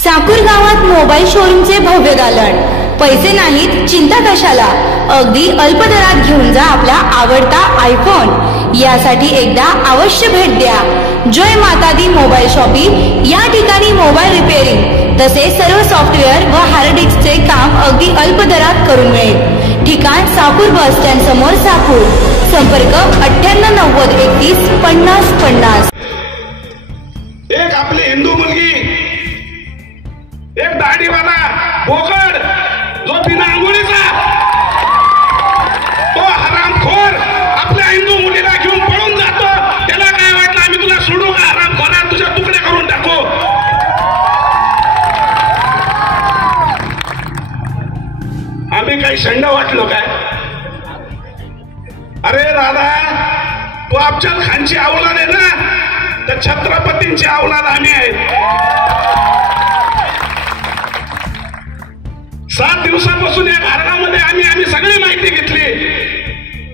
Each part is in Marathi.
साकूर गावात मोबाईल शोरूमचे भव्य दालन. पैसे नाहीत, चिंता कशाला, अगदी अल्प दरात घेऊन जा आपला आवडता आयफोन. यासाठी एकदा अवश्य भेट द्या. जय माता दी मोबाईल शॉपिंग. या ठिकाणी मोबाईल रिपेअरिंग तसेच सर्व सॉफ्टवेअर व हार्ड डिस्कचे काम अगदी अल्प दरात करून मिळेल. ठिकाण साकूर बस स्टँड समोर साकूर. संपर्क 9890 31 50 50. एक आपली हिंदू मुलगी, एक दाढीवाला बोकड जो बिना आंघोळीचा, तो हरामखोर आपल्या हिंदू मुलीला घेऊन पळून जातो. त्याला काय वाटलं आम्ही तुला सोडू का? हरामखोरा, तुझ्या तुकडे करून टाकू. आम्ही काही शंड वाटलो काय? अरे दादा, तू अफजल खानची औलाद आहे ना, तर छत्रपतींची औलाद आम्ही आहे. 7 दिवसापासून या घरामध्ये आम्ही सगळी माहिती घेतली.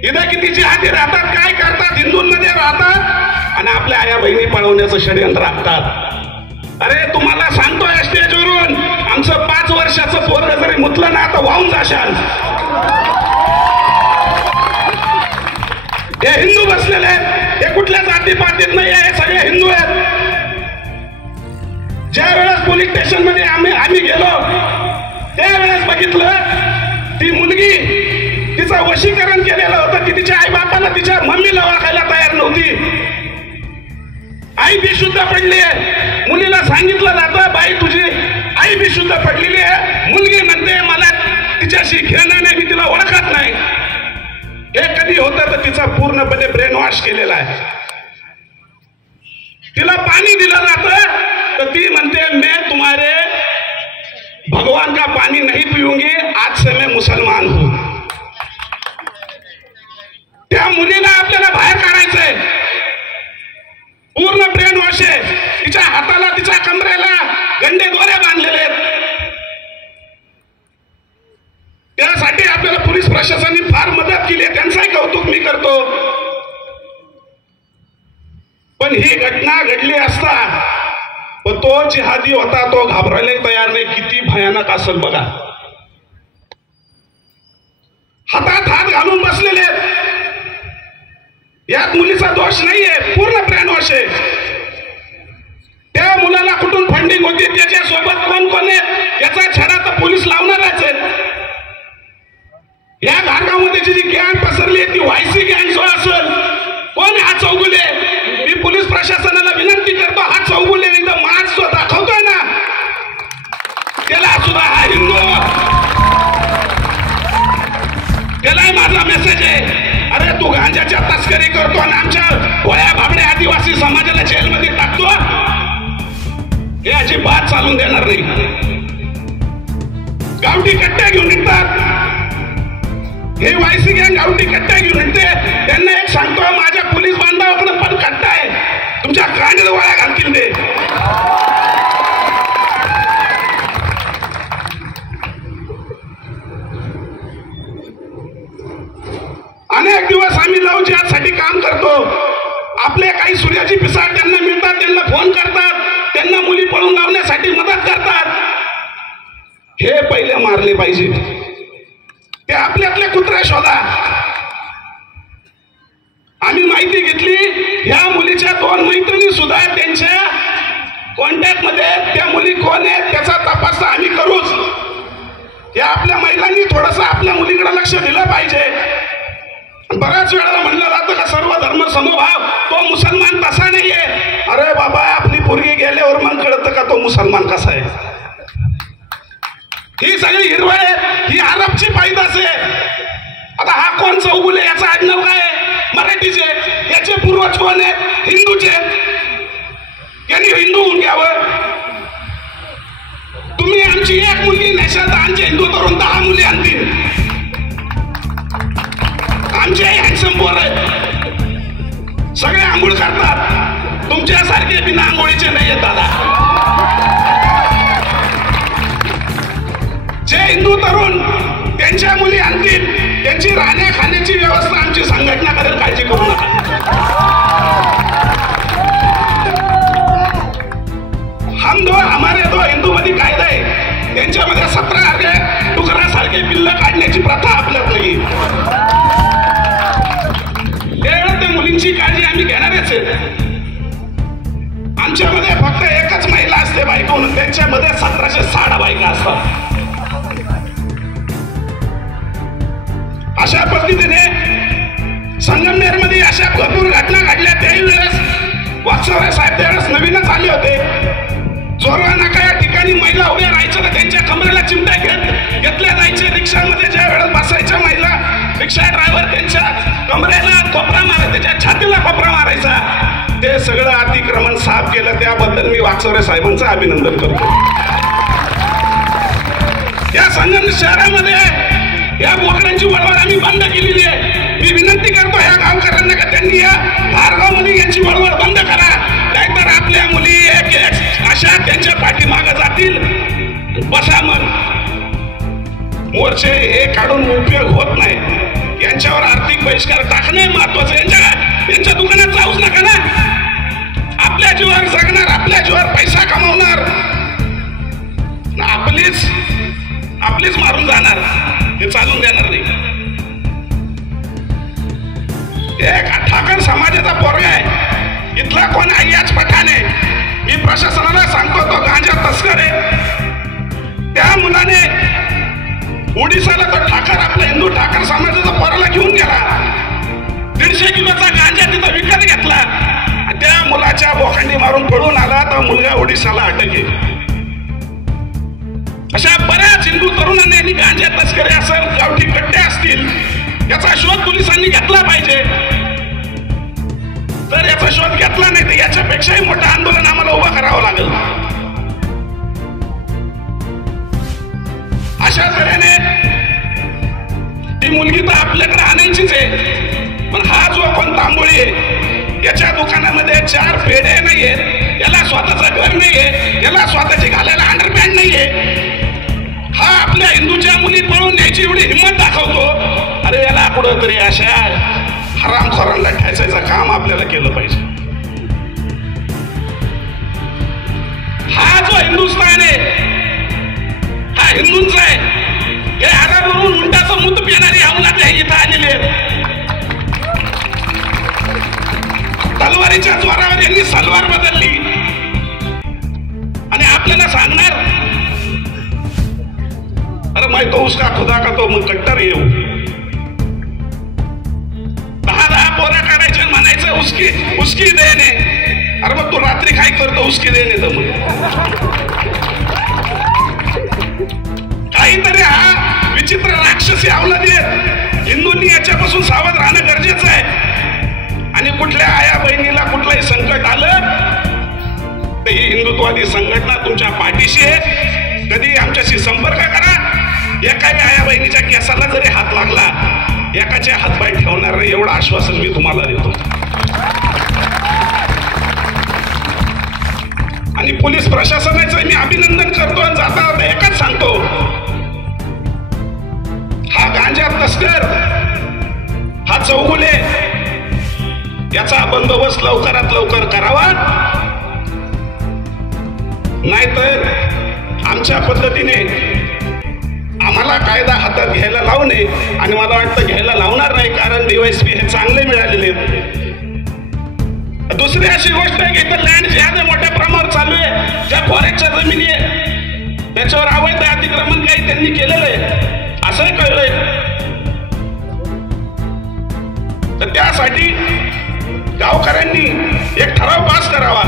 इथं किती जिहादी राहतात, काय करतात, हिंदूंमध्ये राहतात आणि आपल्या आया बहिणी पळवण्याचं षडयंत्र राखतात. अरे तुम्हाला सांगतोय स्टेजवरून, आमचं 5 वर्षाचं पोरग जरी मुतलं ना तर वाहून जाशाल. हे हिंदू बसलेले आहेत, हे कुठल्या जातीपातीत नाही, हे सगळे हिंदू आहेत. ज्या वेळेस पोलीस स्टेशन मध्ये आम्ही गेलो त्यावेळेस बघितलं ती मुलगी, तिचं वशीकरण केलेलं होतं की तिच्या आई बापाला तिच्या मम्मीला ओळखायला तयार नव्हती. आई बेशुद्ध पडली आहे. मुलीला सांगितलं जातं बाई तुझी आई बेशुद्ध पडलेली आहे. मुलगी म्हणते मला तिच्याशी घेणं नाही, मी तिला ओळखत नाही. हे कधी होतं तर तिचा पूर्णपणे ब्रेन वॉश केलेला आहे. तिला पाणी दिलं जातं तर ती म्हणते मैं तुम्हारे भगवान का पानी नहीं पीऊंगी, आज से मैं मुसलमान हूं. त्या मुलीला आपल्याला बाहेर काढायचंय. पूर्ण ब्रेन वॉश आहे. तिच्या हाताला तिच्या कमरेला गंडे दोरे बांधलेले आहेत. त्यासाठी आपल्याला पोलीस प्रशासनाने फार मदत केली आहे, त्यांचंही कौतुक मी करतो. पण ही घटना घडली असता पण तो जिहादी होता, तो घाबरायला तयार नाही. किती भयानक असेल बघा. हातात हात घालून बसलेले. यात मुलीचा दोष नाहीये, पूर्ण ब्रेन वॉश आहे. त्या मुलाला कुठून फंडिंग होती, त्याच्यासोबत कोण कोण आहे याचा छडा तर पोलीस लावणारच आहेत. या घाटगावमध्ये जी गँग पसरली ती वायसी गँग जो असेल, कोण हा चौगुले? मी पोलीस प्रशासनाला विनंती करतो, हा चौगुले एकदम मार्क्स जो दाखवतोय ना त्याला सुद्धा हा हिंदू, त्यालाही माझा मेसेज आहे. अरे तू गांजाच्या तस्करी करतो आणि आमच्या गोळ्या भाबड्या आदिवासी समाजाला जेलमध्ये टाकतो, हे अजिबात चालून देणार नाही. गावठी कट्ट्या घेऊन निघतात. हे वायसी गँग गावठी कट्ट्या घेऊन येते. त्यांना एक सांगतो, माझ्या पोलीस बांधवाकडे पण कट्टा आहे, तुमच्या कांड्यात वाळा घालतील ते. अनेक दिवस आम्ही लव जिहादसाठी काम करतो. आपले काही सूर्याची पिसाळ त्यांना मिळतात, त्यांना फोन करतात, त्यांना मुली पळून लावण्यासाठी मदत करतात. हे पहिले मारले पाहिजे. ते आपल्यातले कुत्रे शोधा. आम्ही माहिती घेतली, ह्या मुलीच्या 2 मैत्रिणी सुद्धा त्यांच्या कॉन्टॅक्ट मध्ये. त्या मुली कोण आहेत त्याचा तपास आम्ही करूच. या आपल्या महिलांनी थोडस आपल्या मुलीकडे लक्ष दिलं पाहिजे. बऱ्याच वेळेला म्हणलं जातं का सर्व धर्म समभाव, तो मुसलमान तसा नाहीये. अरे बाबा, आपली पोरगी गेल्यावर मग कळतं का तो मुसलमान कसा आहे. ही सगळी हिरवळ आहे, ही अरबची पैदास आहे. आता हा कोण चौगुले, याचा आडनाव काय आहे? मराठीचे. याचे पूर्वज कोण आहेत? हिंदूचे. यांनी हिंदू होऊन घ्यावं. तुम्ही आमची एक मुलगी नेशाल तर आमचे हिंदू तरुण 10 मुली आणतील. आमचे हँडसम पोर आहेत, सगळे आंघोळ करतात. तुमच्यासारखे बिना आंघोळीचे नाही आहेत दादा. जे हिंदू तरुण त्यांच्या मुली आणतील, त्यांची राहण्या खाण्याची व्यवस्था आमची संघटना करेल, काळजी करू नका. हम दो हमारे दो, हिंदू मध्ये त्यांच्यामध्ये 17 डुकरासारखे पिल्ल काढण्याची प्रथा आपल्यात नाही. त्या मुलींची काळजी आम्ही घेणारच आहे. आमच्यामध्ये फक्त एकच महिला असते बायको म्हणून, त्यांच्यामध्ये 1760 बायका असतात. अशा पद्धतीने संगमनेरमध्ये अशा भरपूर घटना घडल्या. त्याही वेळेस वागचौरे साहेब त्यावेळेस नवीनच आले होते. जोरवा नाका या ठिकाणी महिला उभ्या राहायच्या तर त्यांच्या कमरेला चिमट्या घेतल्या जायचे. रिक्षामध्ये ज्या वेळेस बसायच्या महिला, रिक्षा ड्रायव्हर त्यांच्या कमरेला कोपरा मारायचा, त्याच्या छातीला कोपरा मारायचा. ते सगळं अतिक्रमण साफ केलं, त्याबद्दल मी वागचौरे साहेबांचं अभिनंदन करतो. या संगमनेर शहरामध्ये या बोकड्यांची वळवळ आम्ही बंद केलेली आहे. मी विनंती करतो या गावकऱ्यांना की त्यांनी या भारगावमध्ये यांची वळवळ बंद करा, नाहीतर आपल्या मुली एक अशा त्यांच्या पाठीमागे जातील. बसा मग मोर्चे हे काढून उपयोग होत नाही. यांच्यावर आर्थिक बहिष्कार टाकणे महत्वाचं. यांच्या दुकानात जाऊच नका ना. आपल्या जीवावर जगणार, आपल्या जीवावर पैसा कमावणार, आपलीच मारून जाणार, हे चालून देणार नाही. एक ठाकर समाजाचा पोरगा आहे, इथला कोण अय्याज पठाण आहे. मी प्रशासनाला सांगतो तो गांजा तस्कर आहे. त्या मुलाने ओडिसाला तो ठाकर, आपला हिंदू ठाकर समाजाचा पोराला घेऊन गेला. 150 किलोचा गांजा तिथं विकत घेतला. त्या मुलाच्या बोखंडी मारून पळून आला. तर मुलगा ओडिसाला अटक आहे. अशा बऱ्याच हिंदू तरुणांनी गांजा तस्करी असेल, गावठी कट्टे असतील, याचा शोध पोलिसांनी घेतला पाहिजे. जर याचा शोध घेतला नाही तर याच्यापेक्षाही मोठं आंदोलन आम्हाला उभं करावं लागेल. अशा तऱ्हेने ती मुलगी तर आपल्याकडे आणायचीच आहे, पण हा जो कोण तांबोळी आहे याच्या दुकानामध्ये 4 पेढे नाहीये, याला स्वतःचं घर नाहीये, याला स्वतःची घालायला अंडरपॅन्ट नाहीये. हा आपल्या हिंदूच्या मुली पळून न्यायची एवढी हिंमत दाखवतो. अरे याला कुठं तरी अशा हरामखोरांना ठेचायचं काम आपल्याला केलं पाहिजे. हा जो हिंदुस्थान आहे हा हिंदूंचा आहे. हे आरावरून उंटाचं मूत पिणारी अवलाद हे इथं आलेले आहेत. तलवारीच्या जोरावर यांनी सलवार बदलली आणि आपल्याला सांगणार अरे मैं तो उसका खुदा का तो कट्टर येऊ. 10 पोरा काढायचे म्हणायचं उसकी देण आहे. अरे मग तू रात्री काय करतो उसकी देण आहे. काहीतरी हा विचित्र राक्षसी अवलादी आहेत. हिंदूंनी याच्यापासून सावध राहणं गरजेचं आहे. आणि कुठल्या आया बहिणीला कुठलंही संकट आलं तर ही हिंदुत्ववादी संघटना तुमच्या पाठीशी आहे. कधी आमच्याशी संपर्क करा. एकाही आया बहिणीच्या केसाला जरी हात लागला एकाचे हातपाय ठेवणार नाही, एवढं आश्वासन मी तुम्हाला देतो. आणि पोलीस प्रशासनाचं मी अभिनंदन करतो आणि जाता एकच सांगतो, हा गांजा तस्कर, हा चौगुले, याचा बंदोबस्त लवकरात लवकर करावा. नाहीतर आमच्या पद्धतीने आम्हाला कायदा हातात घ्यायला लावू नये. आणि मला वाटतं घ्यायला लावणार नाही, कारण DYSP हे चांगले मिळालेले आहेत. दुसरी अशी गोष्ट आहे की इथं लँड जिहाद मोठ्या प्रमाणावर चालू आहे. ज्या फॉरेस्टच्या जमिनी आहे त्याच्यावर अवैध अतिक्रमण काही त्यांनी केलेलं आहे असं कळलंय. तर त्यासाठी गावकऱ्यांनी एक ठराव पास करावा.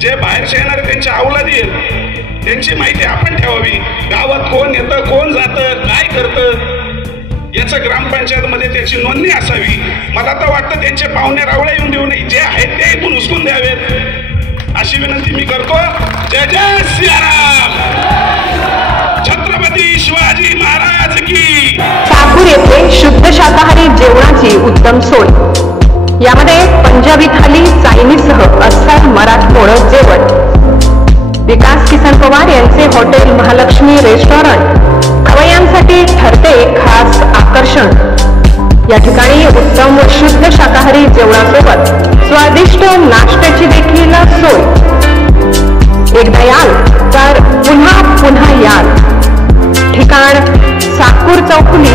जे बाहेरचे येणारे त्यांच्या अवलादी आहेत त्यांची माहिती आपण ठेवावी. गावात कोण येतं, कोण जातं, काय करतं याचं ग्रामपंचायत मध्ये त्याची नोंदणी असावी. मला तर वाटतं त्यांचे पाहुणे रावळे येऊन देऊ नये, जे आहेत ते इथून उचकून द्यावेत अशी विनंती मी करतो. जय जय सियाराम. छत्रपती शिवाजी महाराज की. ठाकूर येथे शुद्ध शाकाहारी जेवणाची उत्तम सोय. यामध्ये पंजाबी थाली, चायनीजसह अस्सल मराठमोळं जेवण. विकास किसन पवार यांचे हॉटेल महालक्ष्मी रेस्टॉरंट खवय्यांसाठी ठरते खास आकर्षण. या ठिकाणी उत्तम व शुद्ध शाकाहारी जेवणासोबत स्वादिष्ट नाश्त्याची देखील सोय. एकदा याल तर पुन्हा पुन्हा चौफुली